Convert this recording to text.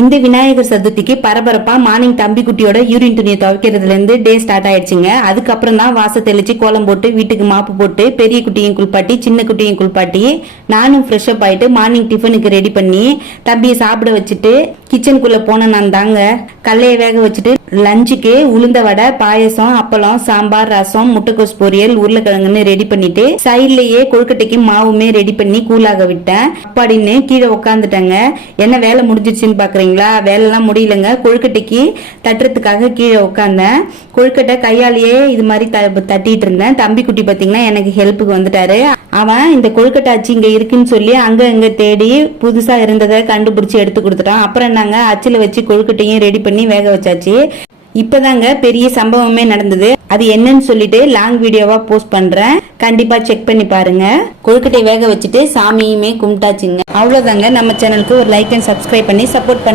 இந்த விநாயகர் சதுர்த்திக்கு பரபரப்பா மார்னிங் தம்பி குட்டியோட யூரின் துணியை துவைக்கிறதுல இருந்து டே ஸ்டார்ட் ஆயிடுச்சுங்க. அதுக்கப்புறம் தான் வாச தெளிச்சு கோலம் போட்டு வீட்டுக்கு மாப்பு போட்டு பெரிய குட்டியும் குளிப்பாட்டி சின்ன குட்டியும் குளிப்பாட்டி நானும் ஃப்ரெஷ் அப் ஆயிட்டு மார்னிங் டிஃபனுக்கு ரெடி பண்ணி தம்பியை சாப்பிட வச்சுட்டு கிச்சனுக்குள்ள போன நான் தாங்க. கல்லையை வேக வச்சுட்டு லஞ்சுக்கு உளுந்த வடை, பாயசம், அப்பளம், சாம்பார், ரசம், முட்டைக்கோஸ் பொரியல், உருளைக்கிழங்குன்னு ரெடி பண்ணிட்டு சைட்லயே கொழுக்கட்டைக்கு மாவுமே ரெடி பண்ணி கூலாக விட்டேன். அப்பாடின்னு கீழே உட்காந்துட்டேங்க. என்ன வேலை முடிஞ்சிருச்சுன்னு பாக்குறீங்களா? வேலைலாம் முடியலங்க. கொழுக்கட்டைக்கு தட்டுறதுக்காக கீழே உட்காந்தேன். கொழுக்கட்டை கையாலேயே இது மாதிரி தட்டிட்டு இருந்தேன். தம்பி குட்டி பாத்தீங்கன்னா எனக்கு ஹெல்ப்புக்கு வந்துட்டாரு. அவன் இந்த கொழுக்கட்டை அச்சு இங்க இருக்குன்னு சொல்லி அங்க இங்க தேடி புதுசா இருந்ததை கண்டுபிடிச்சு எடுத்து கொடுத்துட்டான். அப்புறம் நாங்க அச்சுல வச்சு கொழுக்கட்டையும் ரெடி பண்ணி வேக வச்சாச்சு. இப்பதாங்க பெரிய சம்பவமே நடந்தது. அது என்னன்னு சொல்லிட்டு லாங் வீடியோவா போஸ்ட் பண்றேன், கண்டிப்பா செக் பண்ணி பாருங்க. கொழுக்கட்டை வேக வச்சுட்டு சாமியுமே கும்பிட்டாச்சுங்க. அவ்வளவுதாங்க. நம்ம சேனலுக்கு ஒரு லைக் அண்ட் சப்ஸ்கிரைப் பண்ணி சப்போர்ட்